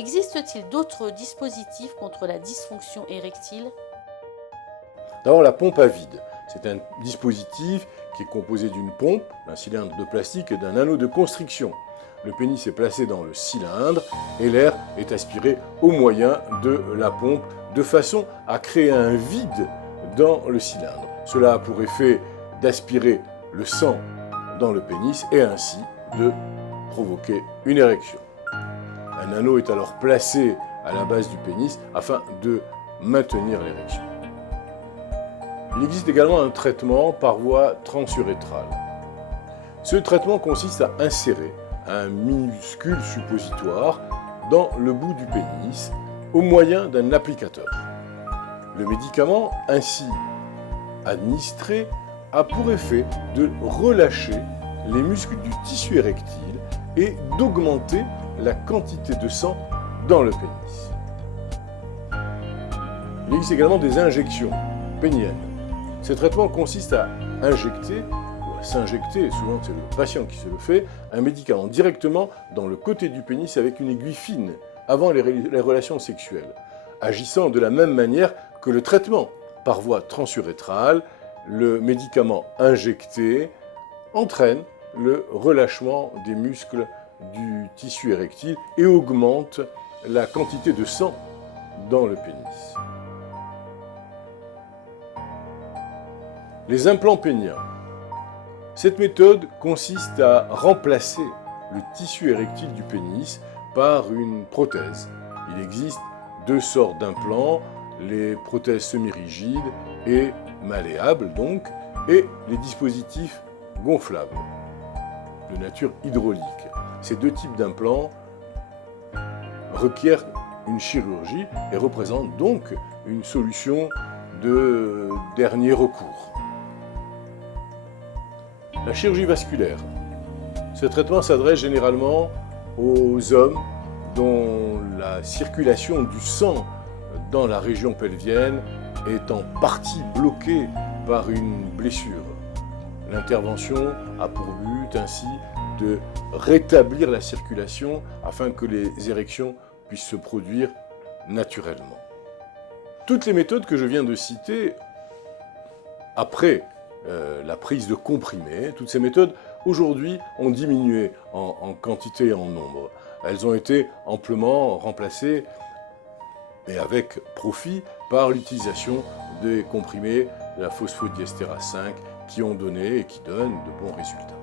Existe-t-il d'autres dispositifs contre la dysfonction érectile? D'abord, la pompe à vide. C'est un dispositif qui est composé d'une pompe, d'un cylindre de plastique et d'un anneau de constriction. Le pénis est placé dans le cylindre et l'air est aspiré au moyen de la pompe de façon à créer un vide dans le cylindre. Cela a pour effet d'aspirer le sang dans le pénis et ainsi de provoquer une érection. Un anneau est alors placé à la base du pénis afin de maintenir l'érection. Il existe également un traitement par voie transurétrale. Ce traitement consiste à insérer un minuscule suppositoire dans le bout du pénis au moyen d'un applicateur. Le médicament ainsi administré a pour effet de relâcher les muscles du tissu érectile et d'augmenter la quantité de sang dans le pénis. Il existe également des injections péniennes. Ces traitements consistent à injecter ou à s'injecter, souvent c'est le patient qui se le fait, un médicament directement dans le côté du pénis avec une aiguille fine avant les relations sexuelles, agissant de la même manière que le traitement par voie transurétrale. Le médicament injecté entraîne le relâchement des muscles du tissu érectile et augmente la quantité de sang dans le pénis. Les implants péniens. Cette méthode consiste à remplacer le tissu érectile du pénis par une prothèse. Il existe deux sortes d'implants, les prothèses semi-rigides et malléables donc, et les dispositifs gonflables, de nature hydraulique. Ces deux types d'implants requièrent une chirurgie et représentent donc une solution de dernier recours. La chirurgie vasculaire. Ce traitement s'adresse généralement aux hommes dont la circulation du sang dans la région pelvienne est en partie bloquée par une blessure. L'intervention a pour but ainsi de rétablir la circulation afin que les érections puissent se produire naturellement. Toutes les méthodes que je viens de citer, après la prise de comprimés, toutes ces méthodes aujourd'hui ont diminué en quantité et en nombre. Elles ont été amplement remplacées et avec profit par l'utilisation des comprimés de la phosphodiestérase 5 qui ont donné et qui donnent de bons résultats.